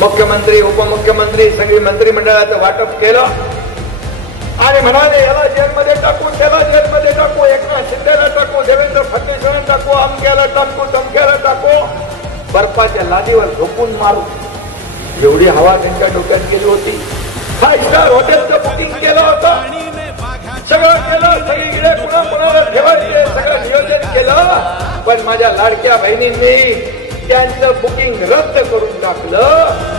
मुख्यमंत्री उपमुख्यमंत्री सगळी मंत्रिमंडळाचं वाटप केलं आणि म्हणाले याला जेलमध्ये टाकू त्याला जेलमध्ये टाकू एकनाथ शिंदेला टाकू देवेंद्र फडणवीसांना टाकू अमक्याला टाकू तमक्याला टाकू बर्फाच्या लादीवर झोपून मारू एवढी हवा त्यांच्या डोक्यात गेली होती. 5 स्टार हॉटेलचं बुकिंग केलं होतं सगळं केलं सगळीकडे पुन्हा पुन्हा ठेवायचे सगळं नियोजन केलं पण माझ्या लाडक्या बहिणींनी त्यांचं बुकिंग रद्द करून टाकलं.